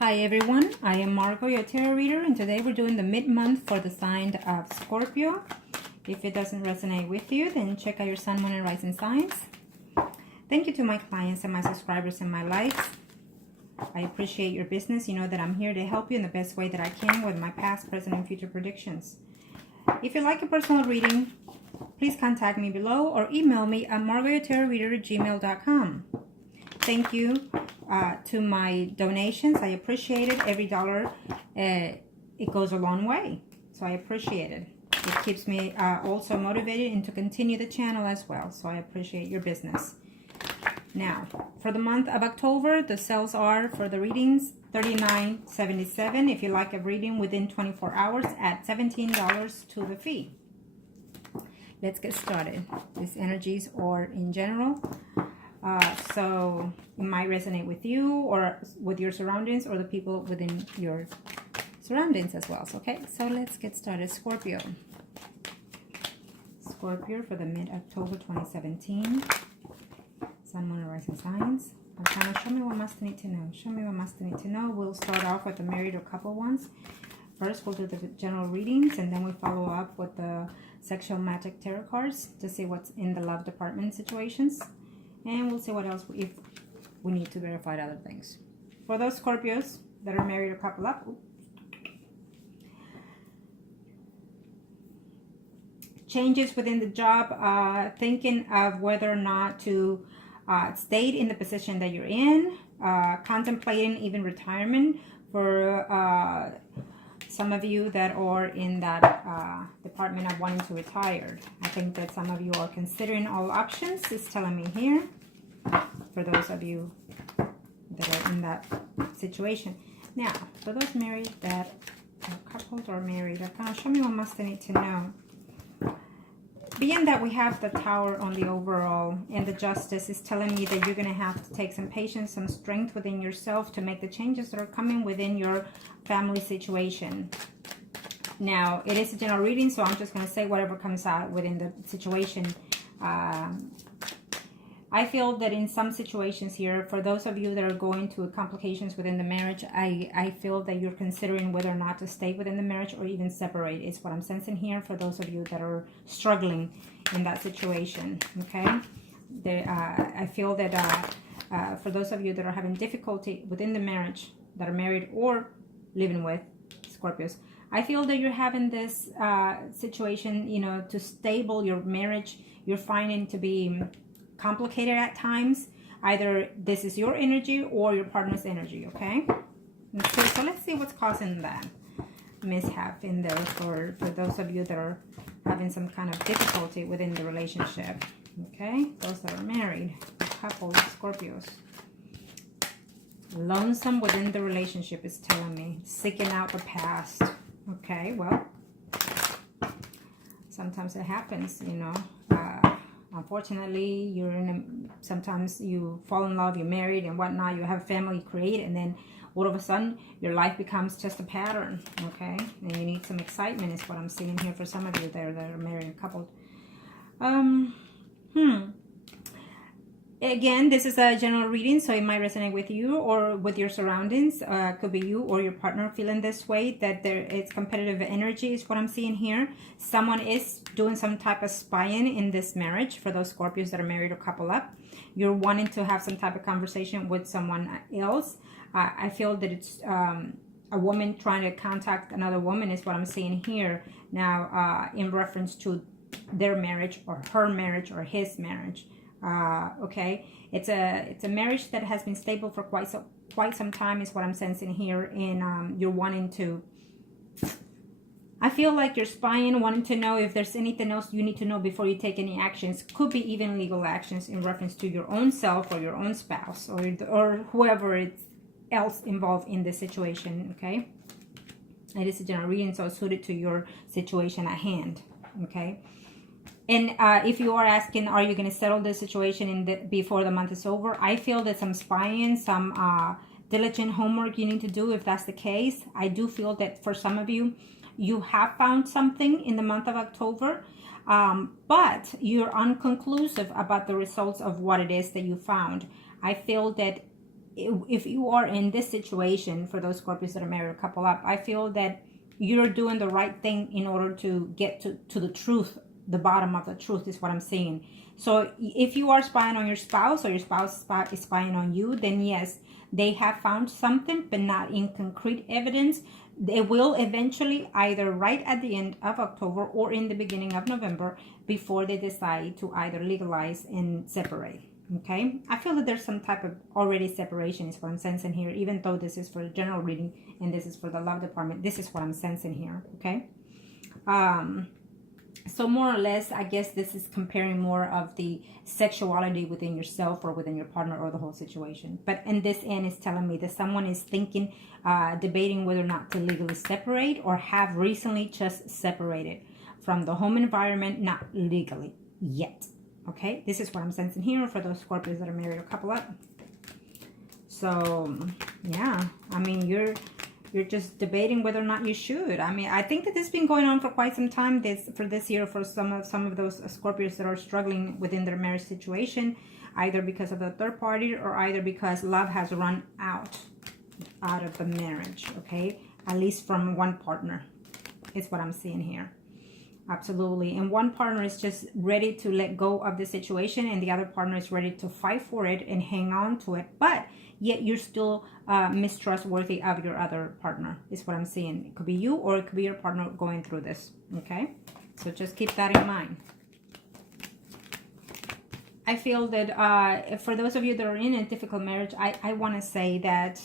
Hi everyone, I am Margo, your tarot reader, and today we're doing the mid-month for the sign of Scorpio. If it doesn't resonate with you, then check out your sun, moon, and rising signs. Thank you to my clients and my subscribers and my likes. I appreciate your business. You know that I'm here to help you in the best way that I can with my past, present, and future predictions. If you like a personal reading, please contact me below or email me at margourtarotreader@gmail.com. Thank you to my donations. I appreciate it. Every dollar, it goes a long way. So I appreciate it. It keeps me also motivated and to continue the channel as well. So I appreciate your business. Now, for the month of October, the sales are for the readings $39.77. If you like a reading within 24 hours, add $17 to the fee. Let's get started. These energies are in general. So it might resonate with you or with your surroundings or the people within your surroundings as well. Okay, so let's get started. Scorpio. Scorpio for the mid-October 2017. Sun, moon, and rising signs. Arcana, show me what must need to know. Show me what must need to know. We'll start off with the married or couple ones. First, we'll do the general readings, and then we follow up with the sexual magic tarot cards to see what's in the love department situations. And we'll see what else if we need to verify other things. For those Scorpios that are married or couple up, changes within the job, thinking of whether or not to stay in the position that you're in, contemplating even retirement for some of you that are in that department of wanting to retire. I think that some of you are considering all options, it's telling me here, for those of you that are in that situation. Now, for those married that are couples or married, show me what must they need to know. Being that we have the Tower on the overall and the Justice is telling me that you're going to have to take some patience, some strength within yourself to make the changes that are coming within your family situation. Now, it is a general reading, so I'm just going to say whatever comes out within the situation. I feel that in some situations here, for those of you that are going through complications within the marriage, I feel that you're considering whether or not to stay within the marriage or even separate. It's what I'm sensing here for those of you that are struggling in that situation, okay? I feel that for those of you that are having difficulty within the marriage, that are married or living with Scorpios, I feel that you're having this situation, you know, to stable your marriage, you're finding to be complicated at times. Either this is your energy or your partner's energy, okay? So let's see what's causing that mishap in there for those of you that are having some kind of difficulty within the relationship, okay? Those that are married, couples, Scorpios. Lonesome within the relationship is telling me. Seeking out the past. Okay, well, sometimes it happens, you know. Unfortunately, you're in sometimes you fall in love, you're married and whatnot, you have family created, and then all of a sudden your life becomes just a pattern, okay? And you need some excitement is what I'm seeing here for some of you there that are married and coupled. Again, this is a general reading, so it might resonate with you or with your surroundings. Could be you or your partner feeling this way, that it's competitive energy is what I'm seeing here. Someone is doing some type of spying in this marriage for those Scorpios that are married or couple up. You're wanting to have some type of conversation with someone else. I feel that it's a woman trying to contact another woman is what I'm seeing here. Now, in reference to their marriage or her marriage or his marriage. Okay, it's a marriage that has been stable for quite some time is what I'm sensing here, and you're wanting to, I feel like you're spying, wanting to know if there's anything else you need to know before you take any actions. Could be even legal actions in reference to your own self or your own spouse or whoever else involved in this situation, okay? It is a general reading, so it's suited to your situation at hand, okay? And if you are asking, are you going to settle this situation before the month is over? I feel that some spying, some diligent homework you need to do if that's the case. I do feel that for some of you, you have found something in the month of October, but you're unconclusive about the results of what it is that you found. I feel that if you are in this situation, for those Scorpios that are married or couple up, I feel that you're doing the right thing in order to get to the truth. The bottom of the truth is what I'm saying. So if you are spying on your spouse, or your spouse is spying on you, then yes, they have found something, but not in concrete evidence. They will eventually, either right at the end of October or in the beginning of November, before they decide to either legalize and separate. Okay, I feel that there's some type of already separation is what I'm sensing here, even though this is for the general reading and this is for the love department. This is what I'm sensing here. Okay, so more or less, I guess this is comparing more of the sexuality within yourself or within your partner or the whole situation. But in this end, it's telling me that someone is thinking, debating whether or not to legally separate, or have recently just separated from the home environment, not legally yet. Okay, this is what I'm sensing here for those Scorpios that are married or couple up. So yeah, I mean, you're just debating whether or not you should. I mean, I think that this has been going on for quite some time. This year, for some of those Scorpios that are struggling within their marriage situation, either because of the third party or either because love has run out of the marriage. Okay, at least from one partner, is what I'm seeing here. Absolutely. And one partner is just ready to let go of the situation, and the other partner is ready to fight for it and hang on to it. But yet you're still mistrustworthy of your other partner, is what I'm seeing. It could be you, or it could be your partner going through this. Okay, so just keep that in mind. I feel that for those of you that are in a difficult marriage, I want to say that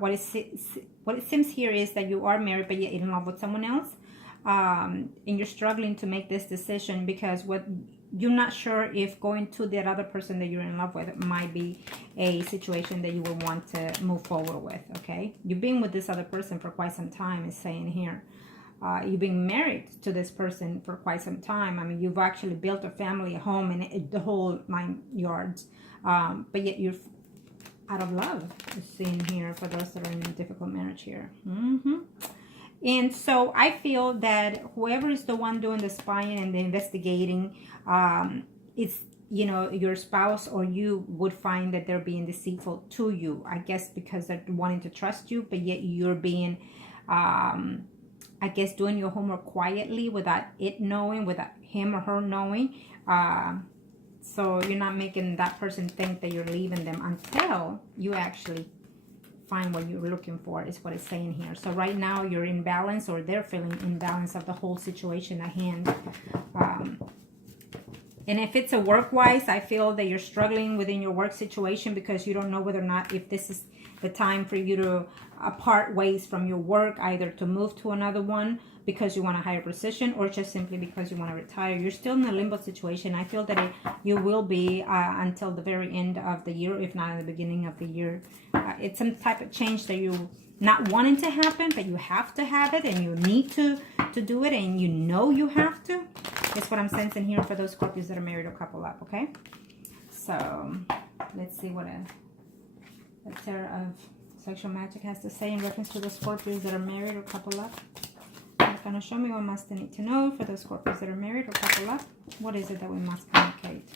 what it seems here is that you are married, but yet in love with someone else. And you're struggling to make this decision because you're not sure if going to that other person that you're in love with might be a situation that you will want to move forward with. Okay, you've been with this other person for quite some time, is saying here. You've been married to this person for quite some time. I mean, you've actually built a family, a home, and the whole 9 yards. But yet you're out of love, is seen here for those that are in a difficult marriage here. And so I feel that whoever is the one doing the spying and the investigating, it's, you know, your spouse or you would find that they're being deceitful to you. I guess because they're wanting to trust you, but yet you're being, I guess, doing your homework quietly without it knowing, without him or her knowing. So you're not making that person think that you're leaving them until you actually find what you're looking for, is what it's saying here. So right now you're in balance, or they're feeling in balance of the whole situation at hand. And if it's a work-wise, I feel that you're struggling within your work situation because you don't know whether or not if this is the time for you to part ways from your work, either to move to another one because you want a higher position, or just simply because you want to retire. You're still in a limbo situation. I feel that you will be until the very end of the year, if not in the beginning of the year. It's some type of change that you not wanting to happen, but you have to have it, and you need to do it, and you know you have to. That's what I'm sensing here for those Scorpios that are married or couple up, okay? So let's see what a Tarot of Sexual Magic has to say in reference to the Scorpios that are married or couple up. It's going to show me what must I need to know for those Scorpios that are married or couple up. What is it that we must communicate?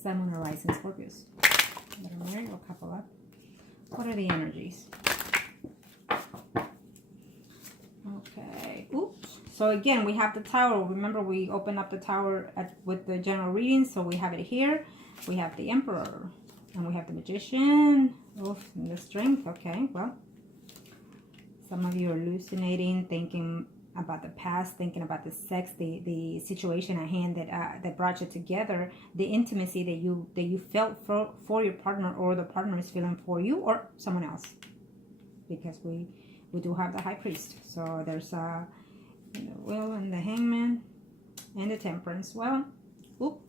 Sun, Moon, or Rising Scorpios that are married or couple up. What are the energies? Okay. Oops. So again, we have the Tower. Remember, we opened up the Tower with the general reading. So we have it here. We have the Emperor. And we have the Magician. Oh, and the Strength. Okay, well. Some of you are hallucinating, thinking about the past, thinking about the sex, the situation at hand that brought you together, the intimacy that you felt for your partner, or the partner is feeling for you or someone else. Because we do have the High Priest. So there's the Wheel and the Hangman and the Temperance. Well,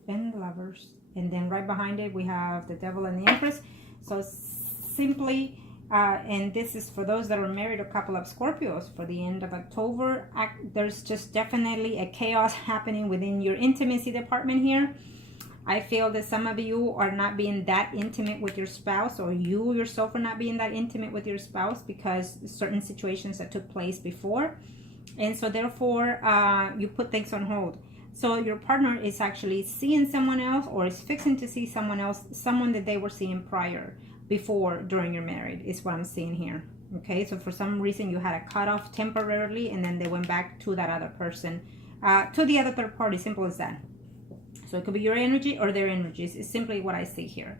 and the Lovers. And then right behind it we have the Devil and the Empress. So simply, and this is for those that are married or couple of Scorpios for the end of October. There's just definitely a chaos happening within your intimacy department here. I feel that some of you are not being that intimate with your spouse, or you yourself are not being that intimate with your spouse because certain situations that took place before. And so therefore, you put things on hold. So your partner is actually seeing someone else, or is fixing to see someone else, someone that they were seeing prior. before, during your marriage, is what I'm seeing here. Okay, so for some reason you had a cutoff temporarily, and then they went back to that other person, to the other third party. Simple as that. So it could be your energy or their energies. It's simply what I see here.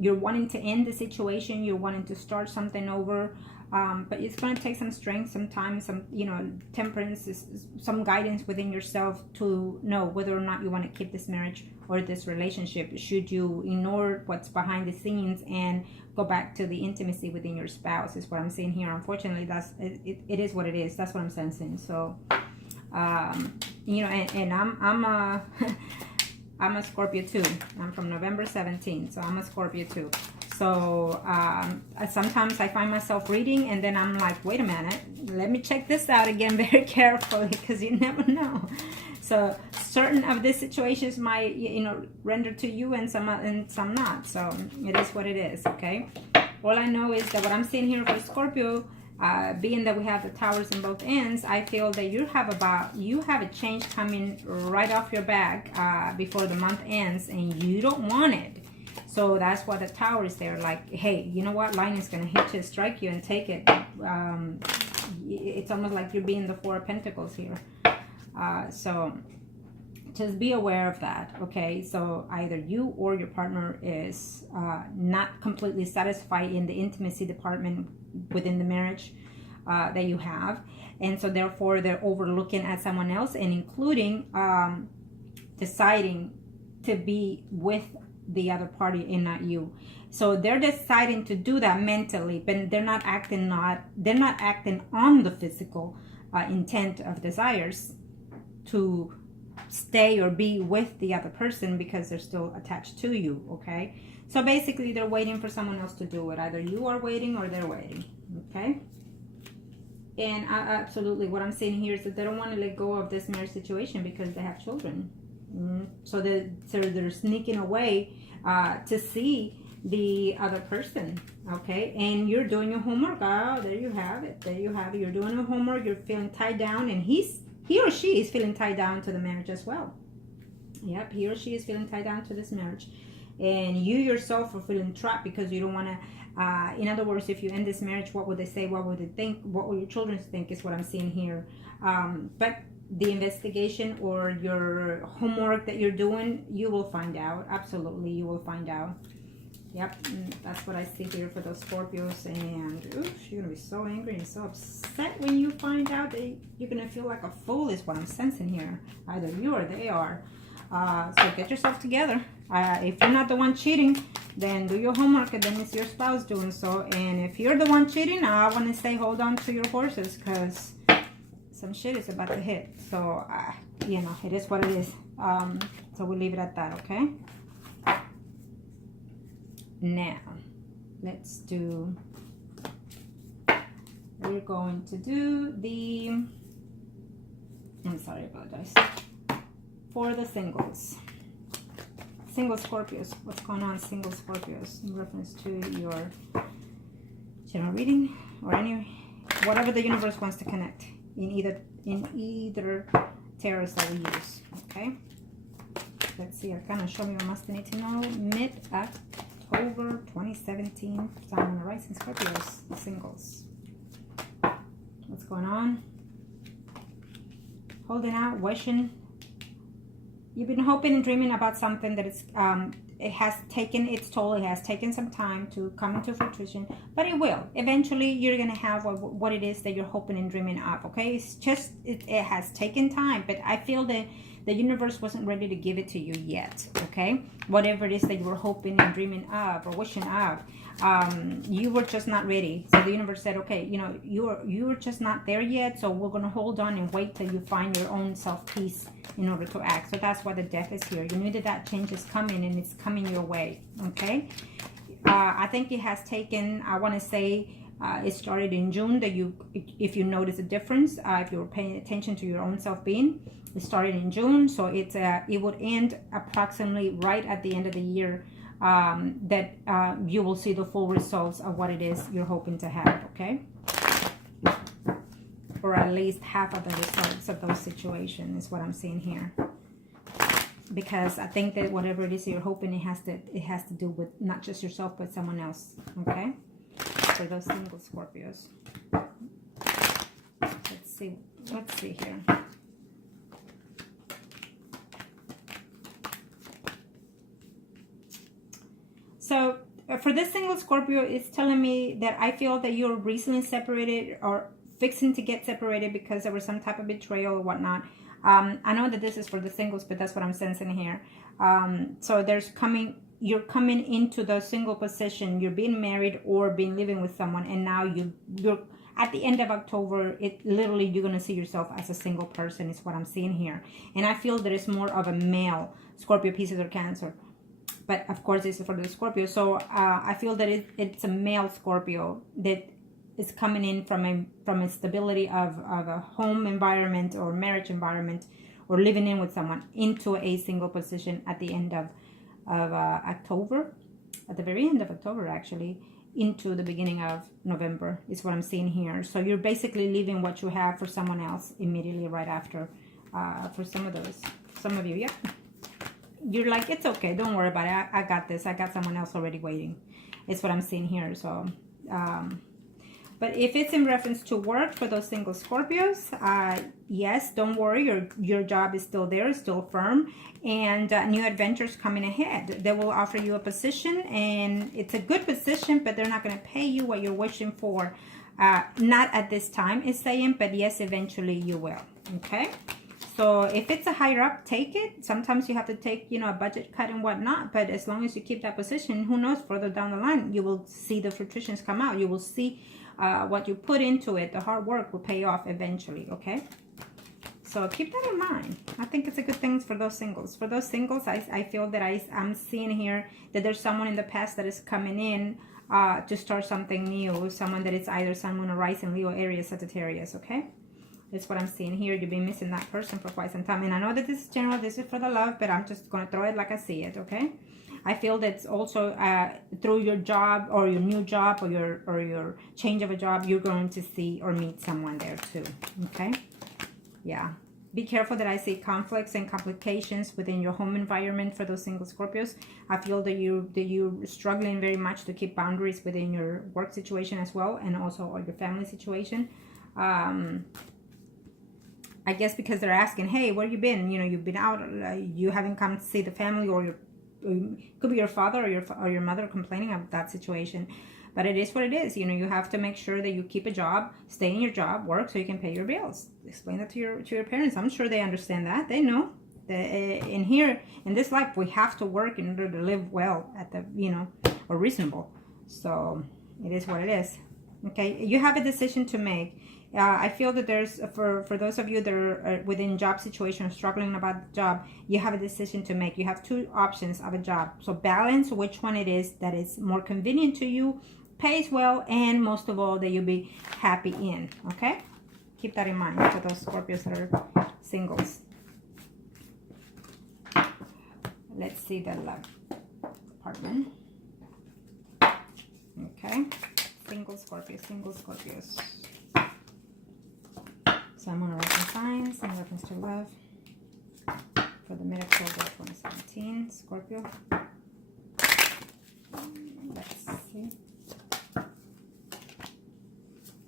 You're wanting to end the situation. You're wanting to start something over. But it's going to take some strength, some time, some, temperance, some guidance within yourself to know whether or not you want to keep this marriage or this relationship. Should you ignore what's behind the scenes and go back to the intimacy within your spouse, is what I'm seeing here. Unfortunately, it is what it is. That's what I'm sensing. So, and I'm a I'm a Scorpio too. I'm from November 17th, so I'm a Scorpio too. So sometimes I find myself reading, and then I'm like, wait a minute, let me check this out again very carefully, because you never know. So certain of these situations might, render to you, and some not. So it is what it is. Okay. All I know is that what I'm seeing here for Scorpio, being that we have the towers in both ends, I feel that you have a change coming right off your back before the month ends, and you don't want it. So that's why the tower is there. Like, hey, you know what? Lightning is going to hit you, strike you, and take it. It's almost like you're being the Four of Pentacles here. So just be aware of that, okay? So either you or your partner is not completely satisfied in the intimacy department within the marriage that you have. And so therefore they're overlooking at someone else, and including deciding to be with the other party and not you. So they're deciding to do that mentally, but they're not acting on the physical intent of desires to stay or be with the other person, because they're still attached to you. Okay, so basically they're waiting for someone else to do it. Either you are waiting or they're waiting. Okay. And absolutely what I'm saying here is that they don't want to let go of this marriage situation because they have children. So they're sneaking away to see the other person. Okay, and you're doing your homework. Oh, there you have it. There you have it. You're doing your homework. You're feeling tied down, and he or she is feeling tied down to the marriage as well. Yep, he or she is feeling tied down to this marriage, and you yourself are feeling trapped because you don't want to. In other words, if you end this marriage, what would they say? What would they think? What will your children think? Is what I'm seeing here. But the investigation or your homework that you're doing, you will find out. Absolutely, you will find out. Yep, that's what I see here for those Scorpios. And oof, you're gonna be so angry and so upset when you find out that you're gonna feel like a fool, is what I'm sensing here. Either you or they are. So get yourself together. If you're not the one cheating, then do your homework, and then it's your spouse doing so. And if you're the one cheating, I want to say hold on to your horses, because some shit is about to hit. So, it is what it is. So we'll leave it at that, okay? Now, we're going to do the, I'm sorry, apologize. For the singles. Single Scorpios. What's going on, single Scorpios, in reference to your general reading or whatever the universe wants to connect in either tarots that we use. Okay. Let's see. Arcana, show me what must need to know. Mid-October 2017. Sun on the rising Scorpios, the singles. What's going on? Holding out, wishing. You've been hoping and dreaming about something that it has taken its toll. It has taken some time to come into fruition, but it will. Eventually, you're going to have what it is that you're hoping and dreaming of, okay? It's just, it has taken time, but I feel that the universe wasn't ready to give it to you yet, okay? Whatever it is that you were hoping and dreaming of or wishing of, you were just not ready. So the universe said, okay, you're just not there yet, so we're going to hold on and wait till you find your own self-peace in order to act. So that's why the death is here. You knew that change is coming, and it's coming your way, okay? I think it has taken, I want to say, it started in June, that if you notice a difference, if you were paying attention to your own self-being, it started in June, so it would end approximately right at the end of the year, that you will see the full results of what it is you're hoping to have, okay? Or at least half of the results of those situations is what I'm seeing here. because I think that whatever it is you're hoping, it has to do with not just yourself but someone else. Okay, for those single Scorpios. Let's see here. So for this single Scorpio, it's telling me that I feel that you're recently separated or fixing to get separated because there was some type of betrayal or whatnot. I know that this is for the singles, but that's what I'm sensing here. So you're coming into the single position. You're being married or being living with someone, and now you're at the end of October. Literally you're gonna see yourself as a single person is what I'm seeing here. And I feel that it's more of a male Scorpio, Pisces, or Cancer. But of course, this is for the Scorpio. So I feel that it's a male Scorpio that is coming in from a stability of a home environment or marriage environment or living in with someone into a single position at the end of October, at the very end of October actually, into the beginning of November is what I'm seeing here. So you're basically leaving what you have for someone else immediately right after. For some of you, yeah. You're like, it's okay, don't worry about it. I got this. I got someone else already waiting. It's what I'm seeing here. So, but if it's in reference to work for those single Scorpios, yes, don't worry. Your job is still there, still firm, and new adventures coming ahead. They will offer you a position, and it's a good position, but they're not going to pay you what you're wishing for. Not at this time, it's saying, but yes, eventually you will. Okay. So if it's a higher up, take it. Sometimes you have to take, a budget cut and whatnot. But as long as you keep that position, who knows, further down the line, you will see the fruitions come out. You will see what you put into it. The hard work will pay off eventually, okay? So keep that in mind. I think it's a good thing for those singles. For those singles, I feel that I'm seeing here that there's someone in the past that is coming in to start something new. Someone that is either Sun, Moon, or Rising, Leo, Aries, Sagittarius, okay? That's what I'm seeing here. You've been missing that person for quite some time. And I know that this is general, this is for the love, but I'm just going to throw it like I see it, okay? I feel that's also through your job or your new job or your change of a job, you're going to see or meet someone there too, okay? Yeah. Be careful that I see conflicts and complications within your home environment for those single Scorpios. I feel that you're struggling very much to keep boundaries within your work situation as well, and also or your family situation. I guess because they're asking, hey, where you been? You've been out. You haven't come to see the family, or could be your father or your mother complaining of that situation. But it is what it is. You have to make sure that you keep a job, stay in your job, work so you can pay your bills. Explain that to your parents. I'm sure they understand that. They know that in this life we have to work in order to live well at the or reasonable. So it is what it is. Okay, you have a decision to make. I feel that there's, for those of you that are within job situation, struggling about the job, you have a decision to make. You have two options of a job. So balance which one it is that is more convenient to you, pays well, and most of all, that you'll be happy in. Okay? Keep that in mind for those Scorpios that are singles. Let's see the love department. Okay? Single Scorpios. So I'm going to write some signs in reference to love for the mid-October 2017, Scorpio. Let's see.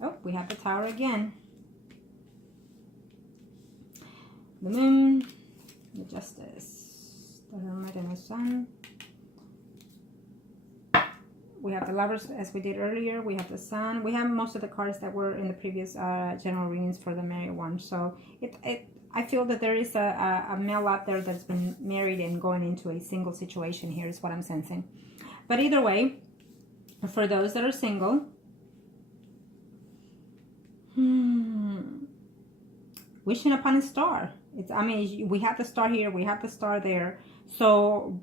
Oh, we have the Tower again. The Moon, the Justice, the Hermit, and the Sun. We have the Lovers, as we did earlier. We have the Sun. We have most of the cards that were in the previous general readings for the married one. So I feel that there is a male out there that's been married and going into a single situation here is what I'm sensing. But either way, for those that are single, wishing upon a star. We have the star here. We have the star there. So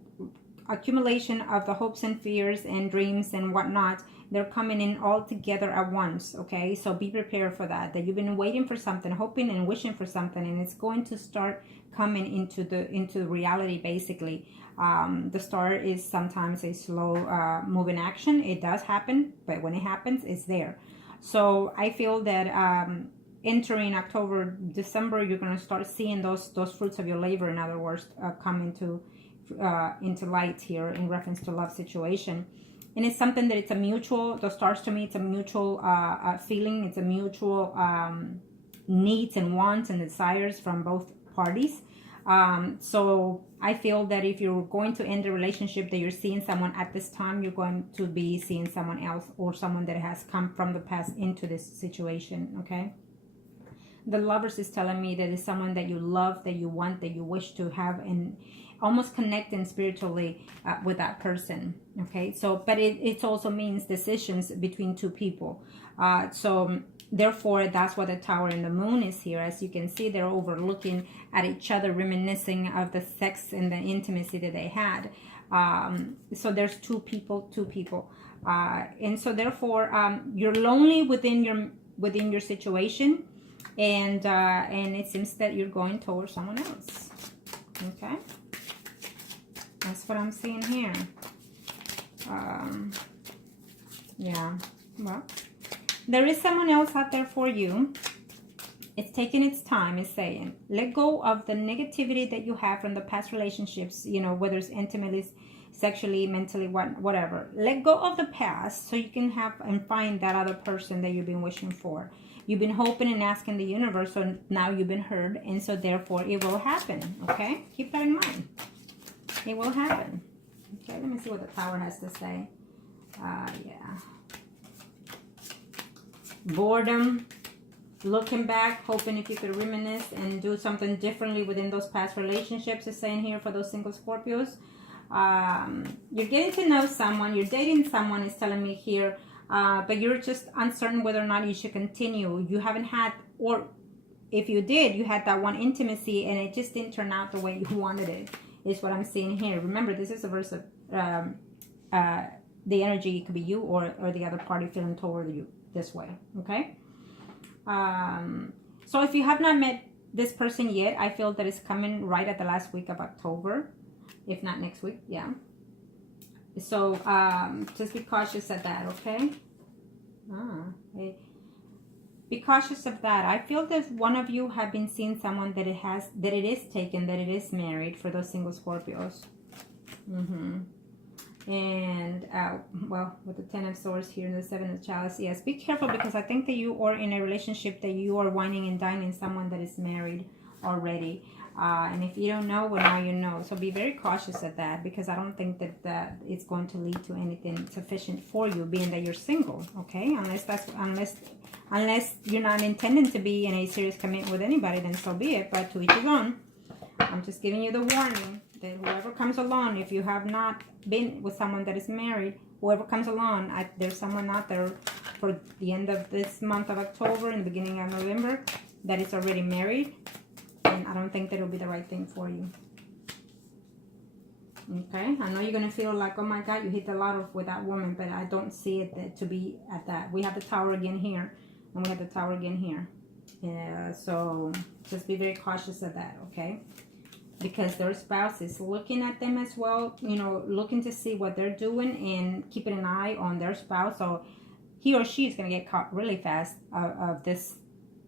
accumulation of the hopes and fears and dreams and whatnot, they're coming in all together at once. Okay, so be prepared for that you've been waiting for something, hoping and wishing for something, and it's going to start coming into reality. Basically, the star is sometimes a slow moving action. It does happen, but when it happens, it's there. So I feel that entering October, December, you're going to start seeing those fruits of your labor, in other words, come into light here in reference to love situation. And it's something that it's a mutual, the stars to me, it's a mutual feeling. It's a mutual needs and wants and desires from both parties. So I feel that if you're going to end a relationship, that you're seeing someone at this time, you're going to be seeing someone else or someone that has come from the past into this situation, okay? The Lovers is telling me that it's someone that you love, that you want, that you wish to have, and almost connecting spiritually with that person, okay? So, but it also means decisions between two people. So therefore, that's what the Tower and the Moon is here. As you can see, they're overlooking at each other, reminiscing of the sex and the intimacy that they had. So there's two people. And so therefore, you're lonely within your situation, and it seems that you're going towards someone else, okay? That's what I'm seeing here. Yeah, well, there is someone else out there for you. It's taking its time. It's saying, let go of the negativity that you have from the past relationships, you know, whether it's intimately, sexually, mentally, whatever. Let go of the past so you can have and find that other person that you've been wishing for. You've been hoping and asking the universe, so now you've been heard, and so therefore it will happen, okay? Keep that in mind. It will happen. Okay, let me see what the Tower has to say. Yeah. Boredom. Looking back, hoping if you could reminisce and do something differently within those past relationships, is saying here for those single Scorpios. You're getting to know someone. You're dating someone, is telling me here. But you're just uncertain whether or not you should continue. You haven't had, or if you did, you had that one intimacy and it just didn't turn out the way you wanted it, is what I'm seeing here. Remember, this is a verse of the energy. It could be you or the other party feeling toward you this way, okay? So if you have not met this person yet, I feel that it's coming right at the last week of October, if not next week, yeah. So just be cautious of that, okay? Be cautious of that. I feel that one of you have been seeing someone that it is taken, that it is married, for those single Scorpios. And well, with the Ten of Swords here and the Seven of Chalice, yes, be careful, because I think that you are in a relationship that you are whining and dining someone that is married already. And if you don't know, well, now you know. So be very cautious of that, because I don't think that it's going to lead to anything sufficient for you, being that you're single, okay? Unless you're not intending to be in a serious commitment with anybody, then so be it. But to each his own. I'm just giving you the warning that whoever comes along, if you have not been with someone that is married, whoever comes along, there's someone out there for the end of this month of October and the beginning of November that is already married. And I don't think that it'll be the right thing for you. Okay, I know you're going to feel like, oh my God, you hit the lotto with that woman, but I don't see it to be at that. We have the Tower again here, and we have the Tower again here. Yeah, so just be very cautious of that, okay? Because their spouse is looking at them as well, you know, looking to see what they're doing and keeping an eye on their spouse. So he or she is going to get caught really fast of this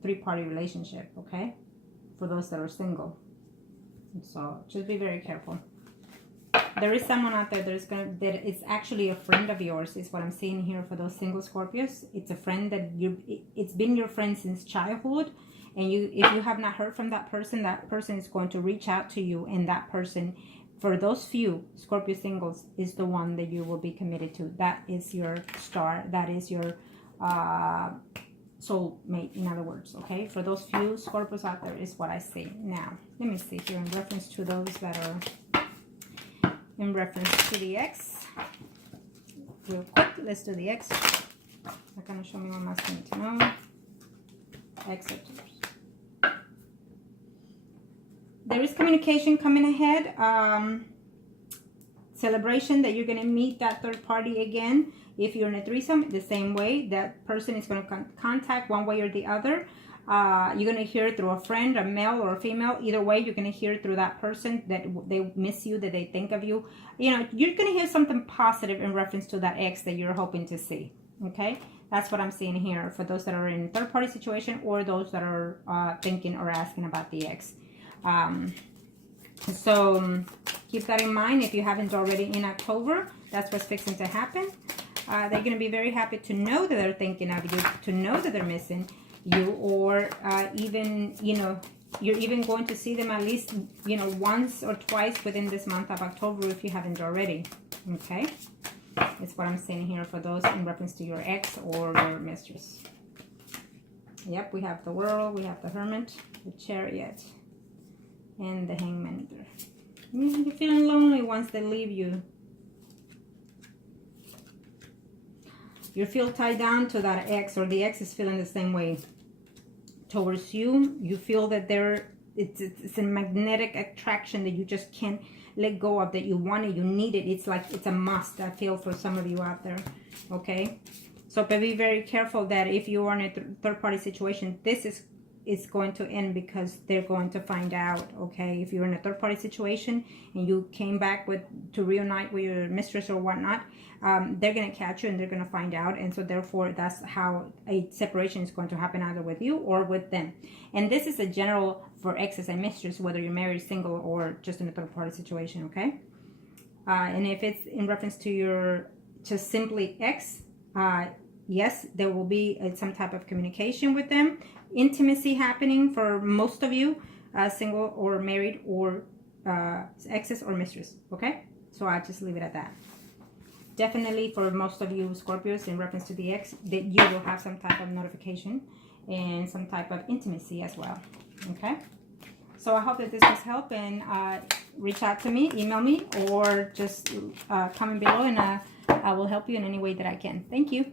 three-party relationship, okay? For those that are single. So just be very careful. There is someone out there that is actually a friend of yours, is what I'm seeing here for those single Scorpios. It's a friend that it's been your friend since childhood. And if you have not heard from that person is going to reach out to you, and that person, for those few Scorpio singles, is the one that you will be committed to. That is your star. That is your soulmate, in other words, okay? For those few Scorpios out there is what I see. Now, let me see here in reference to those that are in reference to the ex. Real quick, let's do the ex. They're going to show me what I'm asking to know. Acceptors. There is communication coming ahead. Celebration that you're going to meet that third party again. If you're in a threesome, the same way. That person is going to contact one way or the other. You're going to hear through a friend, a male or a female. Either way, you're going to hear through that person that they miss you, that they think of you. You know, you're going to hear something positive in reference to that ex that you're hoping to see. Okay, that's what I'm seeing here for those that are in third-party situation or those that are thinking or asking about the ex. So keep that in mind if you haven't already in October. That's what's fixing to happen. They're going to be very happy to know that they're thinking of you, to know that they're missing you, or even, you know, you're even going to see them at least, you know, once or twice within this month of October if you haven't already. Okay, that's what I'm saying here for those in reference to your ex or your mistress. Yep, we have the World, we have the Hermit, the Chariot, and the Hangman either. You're feeling lonely once they leave you. You feel tied down to that ex, or the ex is feeling the same way towards you. You feel that it's a magnetic attraction that you just can't let go of, that you want it, you need it. It's like it's a must, I feel, for some of you out there. Okay, so be very careful that if you are in a third-party situation, this is going to end because they're going to find out. Okay, if you're in a third-party situation and you came back to reunite with your mistress or whatnot, they're going to catch you and they're going to find out, and so therefore that's how a separation is going to happen, either with you or with them. And this is a general for exes and mistress, whether you're married, single, or just in a third-party situation. Okay, and if it's in reference to your just simply ex, yes, there will be some type of communication with them, intimacy happening for most of you, single or married, or exes or mistress. Okay, so I just leave it at that. Definitely for most of you Scorpios, in reference to the ex, that you will have some type of notification and some type of intimacy as well. Okay, so I hope that this was help, and reach out to me, email me, or just comment below, and I will help you in any way that I can. Thank you.